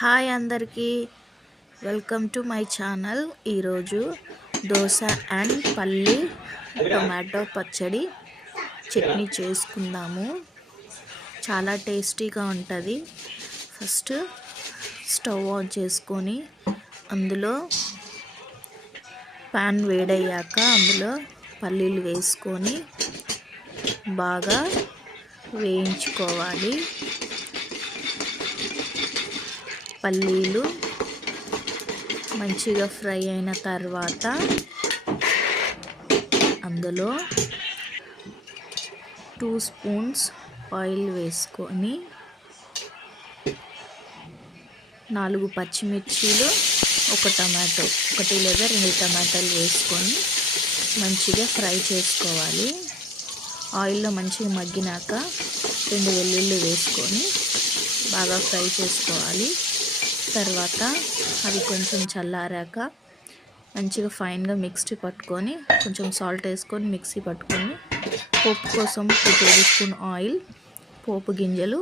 Hi అందరికీ, welcome to my channel. ఈరోజు dosa and పల్లి టొమాటో పచ్చడి చట్నీ చేసుకుందాము. చాలా టేస్టీగా ఉంటుంది. ఫస్ట్ స్టవ్ ఆన్ చేసుకొని అందులో ప్యాన్ వేడయ్యాక అందులో పల్లీలు వేసుకొని బాగా వేయించుకోవాలి. పల్లీలు మంచిగా ఫ్రై అయిన తర్వాత అందులో 2 స్పూన్స్ ఆయిల్ వేసుకొని 4 పచ్చిమిర్చీలు, 1 టమాటో, 1 లేదా 2 టమాటాలు వేసుకొని మంచిగా ఫ్రై చేసుకోవాలి. ఆయిల్లో మంచిగా మగ్గినాక 2 వెల్లుల్లి వేసుకొని బాగా ఫ్రై చేసుకోవాలి. తర్వాత అవి కొంచెం చల్లారాక మంచిగా ఫైన్గా మిక్సీ పట్టుకొని కొంచెం సాల్ట్ వేసుకొని మిక్సీ పట్టుకొని పోపు కోసం 2 టేబుల్ స్పూన్ ఆయిల్, పోపు గింజలు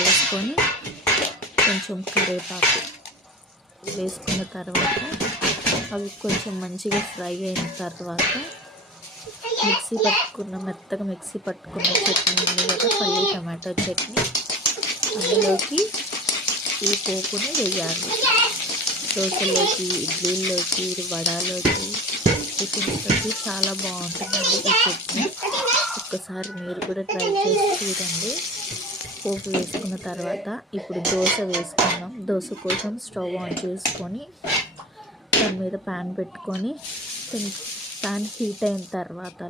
వేసుకొని కొంచెం కరివేపాకు వేసుకున్న తర్వాత అవి కొంచెం మంచిగా ఫ్రై అయిన తర్వాత మెత్తగా మిక్సీ పట్టుకున్న చట్నీ ఉంది కదా, పల్లి టమాటో చట్నీ, అందులోకి ఈ పోపుని వేయాలి. దోశలోకి, ఇడ్లీలోకి, వడలోకి, టిఫిన్స్లోకి చాలా బాగుంటుందండి ఈ చట్నీ. ఒక్కసారి మీరు కూడా ట్రై చేసి చూడండి. పోపు వేసుకున్న తర్వాత ఇప్పుడు దోశ వేసుకుందాం. దోశ కోసం స్టవ్ ఆన్ చేసుకొని దాని మీద ప్యాన్ పెట్టుకొని ప్యాన్ హీట్ అయిన తర్వాత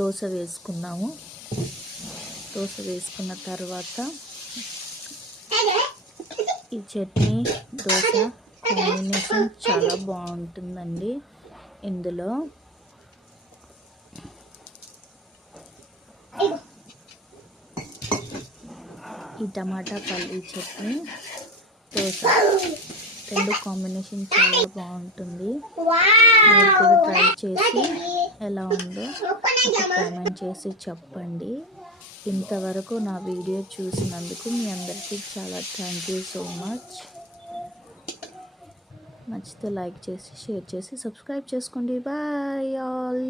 దోశ వేసుకుందాము. దోశ వేసుకున్న తర్వాత ఈ చట్నీ దోశ కాంబినేషన్ చాలా బాగుంటుందండి. ఇందులో ఈ టమాటా పల్లి చట్నీ దోశ 2 కాంబినేషన్ చాలా బాగుంటుంది. మీరు కూడా ట్రై చేసి ఎలా ఉందో కామెంట్ చేసి చెప్పండి. ఇంతవరకు నా వీడియో చూసినందుకు మీ అందరికీ చాలా థ్యాంక్ యూ సో మచ్. నచ్చితే లైక్ చేసి, షేర్ చేసి, సబ్స్క్రైబ్ చేసుకోండి. Bye all.